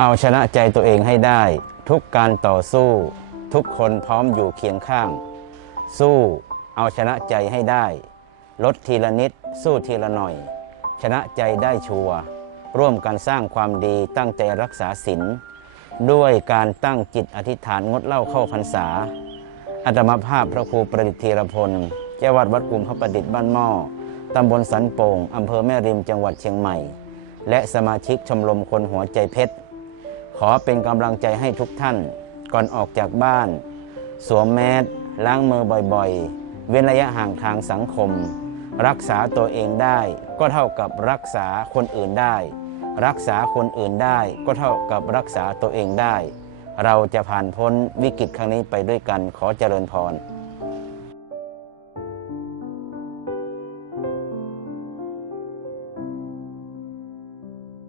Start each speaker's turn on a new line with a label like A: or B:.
A: เอาชนะใจตัวเองให้ได้ ทุกการต่อสู้ ทุกคนพร้อมอยู่เคียงข้าง สู้เอาชนะใจให้ได้ ลดทีละนิดสู้ทีละหน่อย ชนะใจได้ชัวร์ร่วมกันสร้างความดีตั้งใจรักษาศีลด้วยการตั้งจิตอธิษฐานงดเหล้าเข้าพรรษาอัตมาภาพพระครูประดิษฐ์ธีรพลเจ้าวัดวัดกลุ่มพระประดิษฐ์บ้านหม้อตำบลสันโป่งอำเภอแม่ริมจังหวัดเชียงใหม่ และสมาชิกชมรมคนหัวใจเพชร ขอเป็นกำลังใจให้ทุกท่าน ก่อนออกจากบ้าน สวมแมสล้างมือบ่อยๆ เว้นระยะห่างทางสังคม รักษาตัวเองได้ ก็เท่ากับรักษาคนอื่นได้ รักษาคนอื่นได้ ก็เท่ากับรักษาตัวเองได้ เราจะผ่านพ้นวิกฤตครั้งนี้ไปด้วยกันขอเจริญพร